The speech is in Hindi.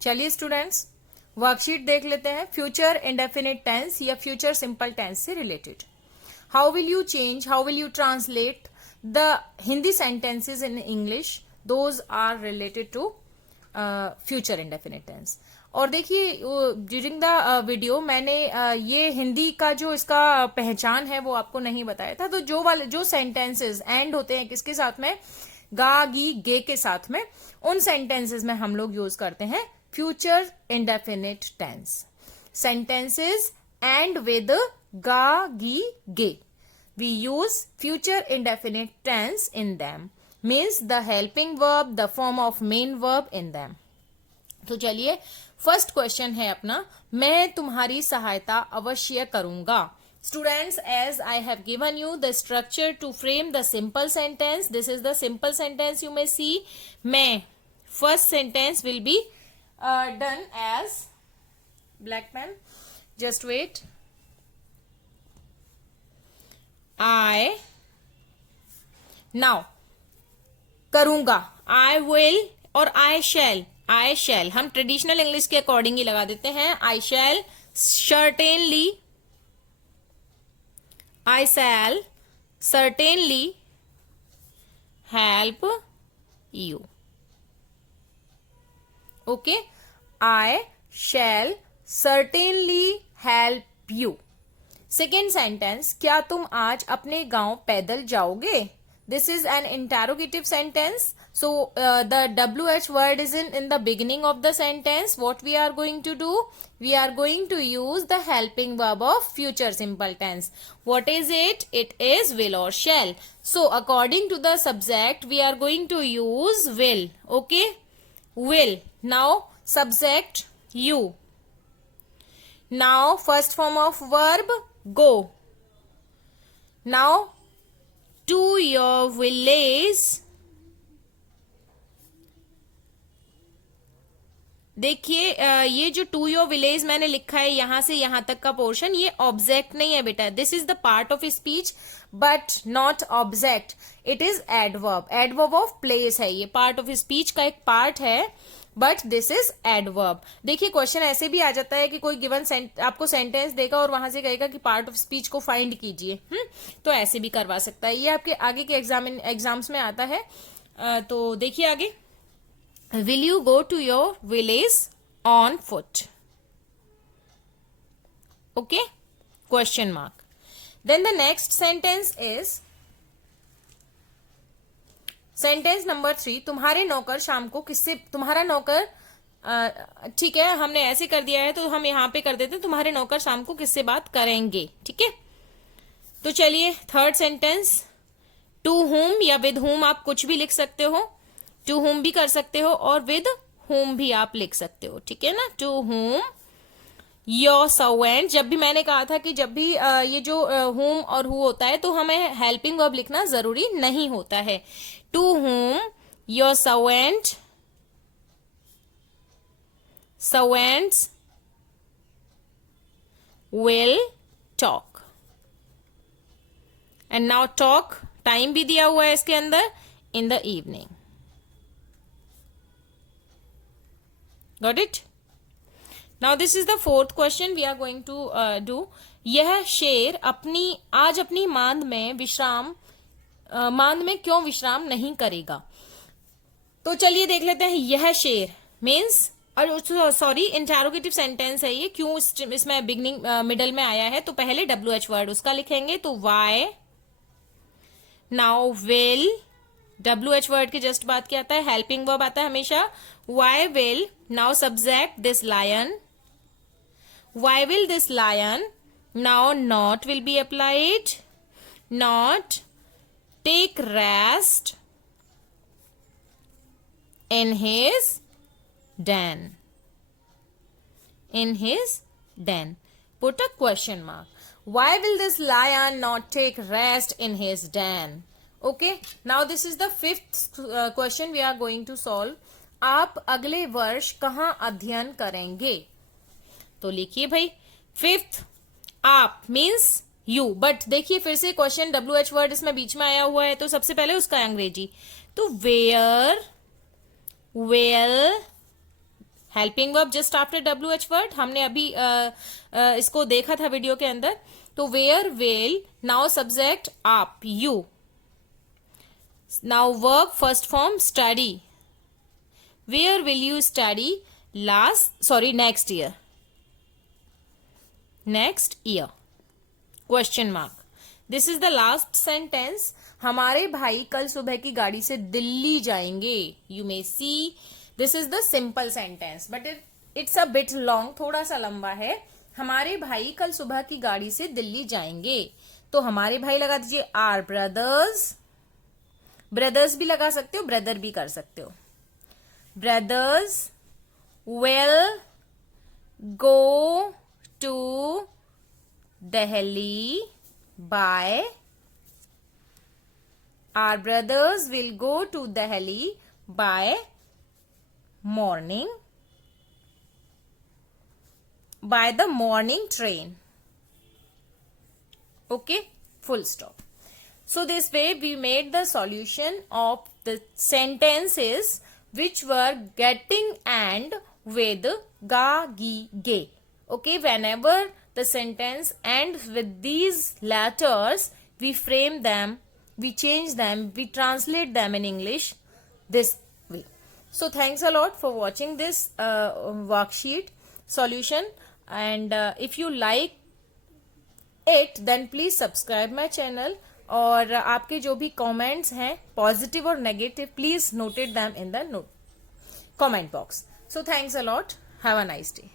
चलिए स्टूडेंट्स वर्कशीट देख लेते हैं। फ्यूचर इंडेफिनिट टेंस या फ्यूचर सिंपल टेंस से related. How will you change, how will you translate the Hindi sentences in English, those are related to future indefinite tense. और देखिए ड्यूरिंग द वीडियो मैंने ये हिंदी का जो इसका पहचान है वो आपको नहीं बताया था। तो जो सेंटेंसेस एंड होते हैं किसके साथ में, गा गी गे के साथ में, उन सेंटेंसेस में हम लोग यूज करते हैं future indefinite tense. Sentences end with गा गी गे, we use future indefinite tense in them, means the helping verb, the form of main verb in them. तो चलिए फर्स्ट क्वेश्चन है अपना, मैं तुम्हारी सहायता अवश्य करूंगा। Students, as I have given you the structure to frame the simple sentence, this is the simple sentence you may see. मैं, first sentence will be done as black pen. Just wait. I now करूंगा, I will और I shall हम ट्रेडिशनल इंग्लिश के अकॉर्डिंग ही लगा देते हैं। I shall certainly, I shall certainly help you. Okay, I shall certainly help you. Second sentence, क्या तुम आज अपने गांव पैदल जाओगे? This is an interrogative sentence, so the WH word is in the beginning of the sentence. What we are going to do, we are going to use the helping verb of future simple tense. What is it? It is will और shall. So according to the subject we are going to use will. Okay, will. Now subject you. Now first form of verb go. Now to your village. देखिए ये जो टू योर विलेज मैंने लिखा है यहां से यहां तक का पोर्शन, ये ऑब्जेक्ट नहीं है बेटा. This is the part of speech but not object. It is adverb. Adverb of place है, ये पार्ट ऑफ स्पीच का एक पार्ट है बट दिस इज एडवर्ब. देखिए क्वेश्चन ऐसे भी आ जाता है कि कोई गिवन आपको सेंटेंस देगा और वहां से कहेगा कि पार्ट ऑफ स्पीच को फाइंड कीजिए. तो ऐसे भी करवा सकता है. ये आपके आगे के एग्जाम्स में आता है. तो देखिए आगे, will you go to your village on foot? Okay, question mark. Then the next sentence is sentence number 3. तुम्हारे नौकर शाम को किससे, तुम्हारा नौकर, ठीक है हमने ऐसे कर दिया है तो हम यहां पे कर देते हैं तुम्हारे नौकर शाम को किससे बात करेंगे. ठीक है, तो चलिए थर्ड सेंटेंस, टू whom या विद whom आप कुछ भी लिख सकते हो. टू whom भी कर सकते हो और विद whom भी आप लिख सकते हो. ठीक है ना, टू whom योर सर्वेंट. जब भी मैंने कहा था कि जब भी ये जो whom और who होता है तो हमें हेल्पिंग वर्ब लिखना जरूरी नहीं होता है. To whom your servants will talk. And now talk time भी दिया हुआ है इसके अंदर, in the evening. Got it? Now this is the fourth question we are going to do. यह शेर आज अपनी मांद में क्यों विश्राम नहीं करेगा? तो चलिए देख लेते हैं. यह शेर मीन्स, और सॉरी इंटेरोगेटिव सेंटेंस है ये, क्यों इसमें बिगनिंग मिडल में आया है तो पहले WH वर्ड उसका लिखेंगे. तो why, now will, WH word के जस्ट बाद क्या आता है, हेल्पिंग वर्ब आता है हमेशा. Why will, now subject this lion. Why will this lion? Now not will be applied. Not take rest in his den. In his den. Put a question mark. Why will this lion not take rest in his den? Okay. Now this is the fifth question we are going to solve. आप अगले वर्ष कहाँ अध्ययन करेंगे? तो लिखिए भाई, फिफ्थ आप मीन्स यू. बट देखिए फिर से क्वेश्चन WH वर्ड इसमें बीच में आया हुआ है तो सबसे पहले उसका अंग्रेजी. तो where will helping verb just after WH word, हमने अभी इसको देखा था वीडियो के अंदर. तो वेयर, विल, नाउ सब्जेक्ट आप, you. Now verb first form study. Where will you study next year. Next year question mark. This is the last sentence. हमारे भाई कल सुबह की गाड़ी से दिल्ली जाएंगे. You may see this is the simple sentence but it's a bit long, थोड़ा सा लंबा है. हमारे भाई कल सुबह की गाड़ी से दिल्ली जाएंगे. तो हमारे भाई लगा दीजिए आर ब्रदर्स. ब्रदर्स भी लगा सकते हो, ब्रदर भी कर सकते हो. Brothers will go to Delhi by. Our brothers will go to Delhi by morning, by the morning train. Okay, full stop. So this way we made the solution of the sentences which were getting and with ga, gi, ge. Okay, whenever the sentence ends with these letters, we frame them, we change them, we translate them in English this way. So thanks a lot for watching this worksheet solution, and if you like it then please subscribe my channel. और आपके जो भी comments हैं positive और negative, please noted them in the comment box. So thanks a lot. Have a nice day.